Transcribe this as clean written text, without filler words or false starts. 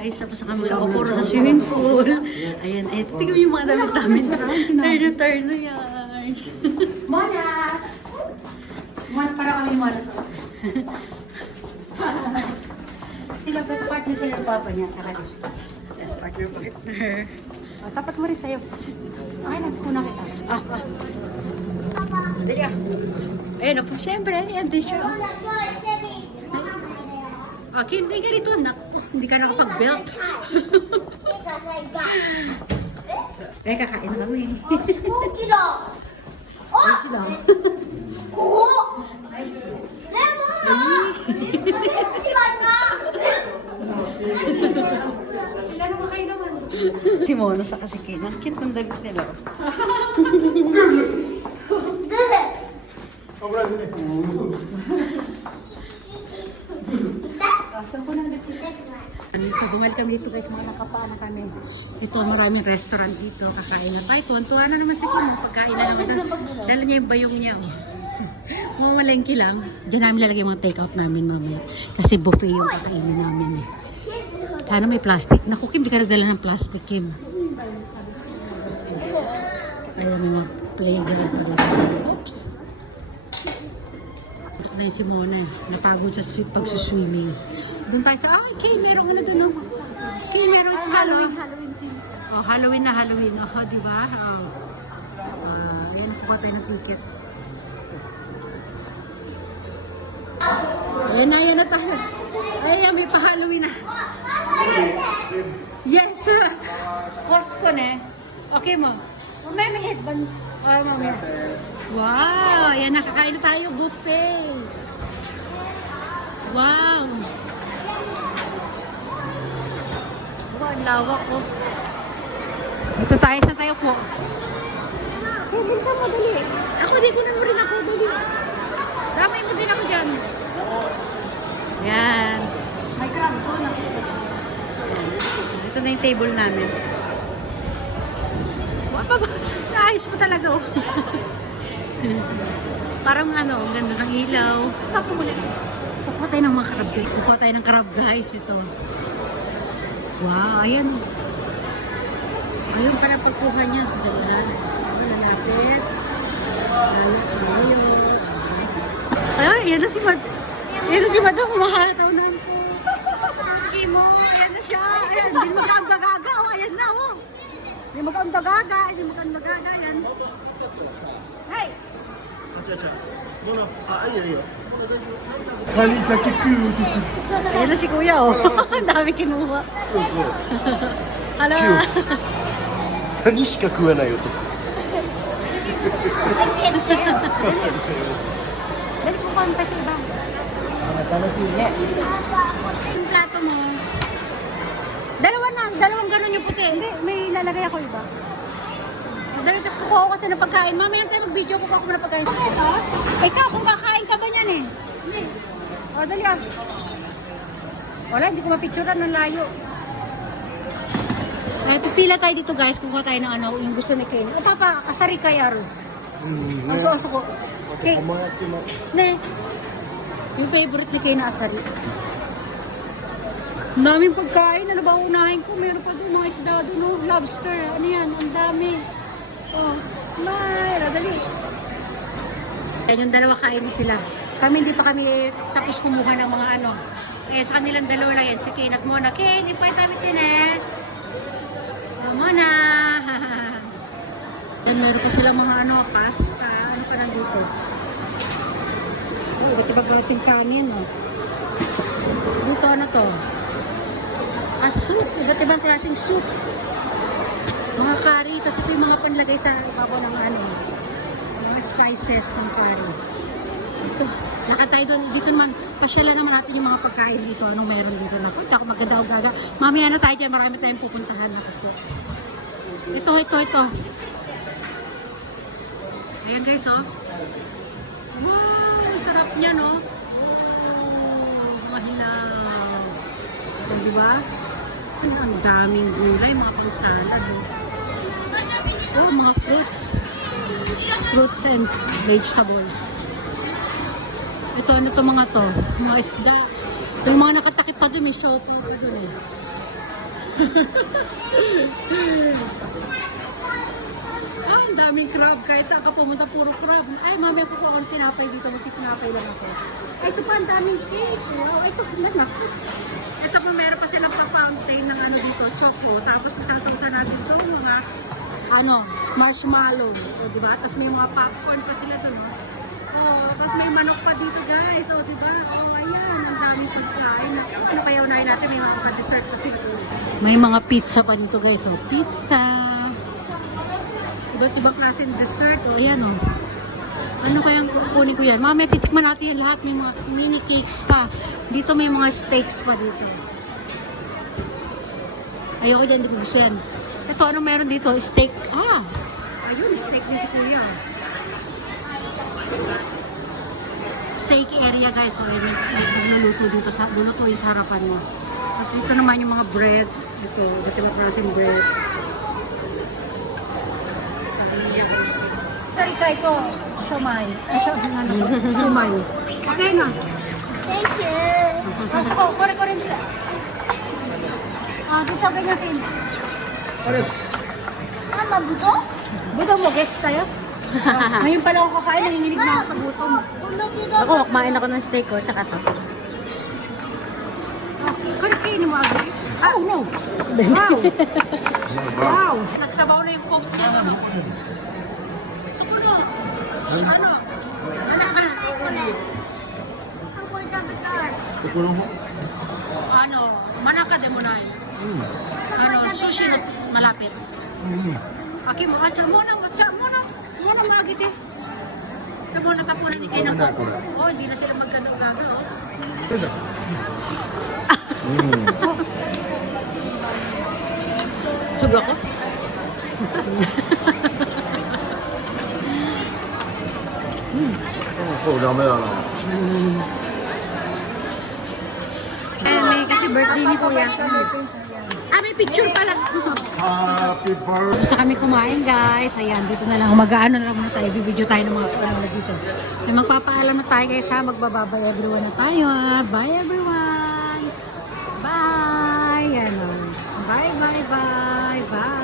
guys. Tapos na kami sa Okoro sa swimming pool. Ayan, eh, tingnan mo yung mga damit namin. Turn na yan. Mona! Mona, para kami mona sa... Sila, partner sila ng papa niya sa kanya. Partner. Oh, tapat mo rin sa'yo. Ay, nagkuna kita. Dali ah. Ayun, po, siyempre, andun siya. Okay, hindi ka rito, anak. Hindi ka nakapag-belt. Eh, kakain na kami. Ay, sila. Sila naman kayo naman. Si Mono sa kasikin. Ang cute ng damit nila. Dito, bumalik kami dito guys, mga nakapaan kami. Ito, maraming restaurant dito. Kakain na tayo. Tuwan-tuwa na naman si Kim. Pagkain na naman. Dala niya yung bayong niya. Mamalengke lang. Diyan namin lalagay mga take-out namin mamaya. Kasi buffet yung kakainin namin eh. Sana may plastic. Naku, Kim, di ka nagdala ng plastic, Kim. Ayan, may mga playground pa dito. Oops. Na si Mona, napagod sa pagsuswimming. Doon tayo sa, Kay, meron ano doon, oh. Kay, meron sa Halloween. Oh, Halloween na Halloween. Oh, di ba? Oh. Ayan, kuha tayo ng ticket. Ayan na tayo. Ayan, may pa-Halloween na. Yes, sir. Costco na. Okay mo? May headband. Oh, mami. Wow, ayan, nakakain na tayo. Buffet. Wow. Wow, ang lawak ko. Ito tayo, saan tayo po? Hey, ka mo, dali. Ako, di ko na mo rin ako, dali. Ramay mo din ako dyan. Yan. May crab ko na. Ito na yung table namin. Wow, naayos mo talaga, oh. Parang ano, ang ganda ng ilaw. Saan po muna? Kukuha tayo ng mga crab guys. Kukuha tayo ng crab guys. Ito. Wow, ayan. Ayun pala pagkuha niya. Diyan. Lalapit. Ay, yan na si Mad. Yan na si Madam. Mahataw-nan ko. Sige mo. Ayan na siya. Ayan. Hindi magkaamdagaga. Oh, ayan na. Oh. Hindi magkaamdagaga. Hindi magkaamdagaga. Ayan. Hey! Ayan na si Kuya, oh. Ang dami kinuha. Hala. 何しか食わないよと。 Dali po konta sa iba. Yung plato mo. Dalawang ganun yung puti. Hindi, may lalagay ako iba. Dali, tapos kukuha ko kasi ng pagkain. Mamaya tayo mag-video, kukuha ko ng pagkain. Ikaw, kung kakain ka ba niyan eh? Hindi. O, dali ah. Wala, hindi ko mapicturan ng layo. Ay, pipila tayo dito guys, kukuha tayo ng ano, yung gusto ni Ken. O, papa, kasari kaya ro. Aso ko. Okay. Ne. Yung favorite ni Ken na asari. Ang daming pagkain. Ano ba unahin ko? Meron pa doon mga isda doon. Oh, lobster. Ano yan? Ang dami. Oh, Mayra, dali. Yan yung dalawa kain sila. Kami hindi pa kami tapos kumuha ng mga ano. Eh, sa kanilang dalawa lang yan. Si Ken at Mona. Ken, ipay tayo din eh. Oh, Mona. Yan, meron pa silang mga ano, pasta. Ano pa nandito? Oh, iba't ibang klaseng kanin. Oh. Dito ano to? Soup. Iba't ibang klaseng soup. Mga curry. Tapos ito yung mga panlagay sa ibabaw ng ano. Mga spices ng curry. Ito. Lakad tayo doon. Dito naman, pasyalan naman natin yung mga pagkain dito. Anong meron dito. Naku, hindi ako maganda o gaga. Mamaya na tayo dyan. Marami tayong pupuntahan. Ito. Ayan guys, oh. Wow, ang sarap niya, no? Oh, mahilaw. Diba? Ang daming gulay, mga pang-salad. Oh, mga fruits. Fruits and vegetables. Ito, ano to mga to? Mga isda. Yung mga nakatakip pa dun, may show to doon eh. Ah, ang daming crab. Kahit saan ka pumunta, puro crab. Ay, mamaya po akong tinapay dito. Magtitinapay lang ako. Ay, ito pa, ang daming cake. Wow, ito, nanak. Ito po, meron pa silang pa-fountain ng ano dito, choco. Tapos, isasausan natin ito, mga, marshmallow. O, diba? Tapos may mga popcorn pa sila doon. Oh, tapos may manok pa dito, guys. O, diba? Oh, ayan. Ang daming pagkain. Ano kaya unahin natin? May mga dessert pa sila. May mga pizza pa dito, guys. O, pizza. Iba't ibang klaseng dessert. O, ayan o. Ano kayang kukunin ko yan? Mamaya titikman natin yan lahat. May mga mini cakes pa. Dito may mga steaks pa dito. Ayoko dyan, hindi ko gusto yan. Ito, ano meron dito? Steak. Ah! Ayun, steak din si Kuya. Steak area, guys. So, yun, naluto dito sa, dulo ko yung sa harapan mo. Tapos dito naman yung mga bread. Ito, iba't ibang klaseng bread. Sorry, try ko. Siomay. Sumay. Okay na. Thank you. Ako, kore-kore siya. Ah, dito ganyan sin. Mabuto? Buto mo, gets tayo? Ngayon pala ako kakain, nanginginig na ako sa gutom. Ako, kumain ako ng steak ko, tsaka to. Karikain mo agad. Oh, no. Wow. Wow. Nagsabaw na yung coke niya. Ano? Sukulo. Ano? Ano? Manaka de mo na. Ano? Sushi na malapit. Aki mo, atsa mo na. Mo na magit eh. Sa mo na tapunan ni Kina po. Oh, hindi na sila magkano-gaga, oh. Sug ako? May kasi birthday ni Kuya. Ah, may picture pala. Happy birthday. Gusto kami kumain, guys. Ayan, dito na lang. Mag-ano na lang muna tayo. Bibideo tayo ng mga ano dito. May magpapaalam na tayo, guys, ha. Magbababay everyone na tayo, ha. Bye, everyone. Bye. Ano. Bye.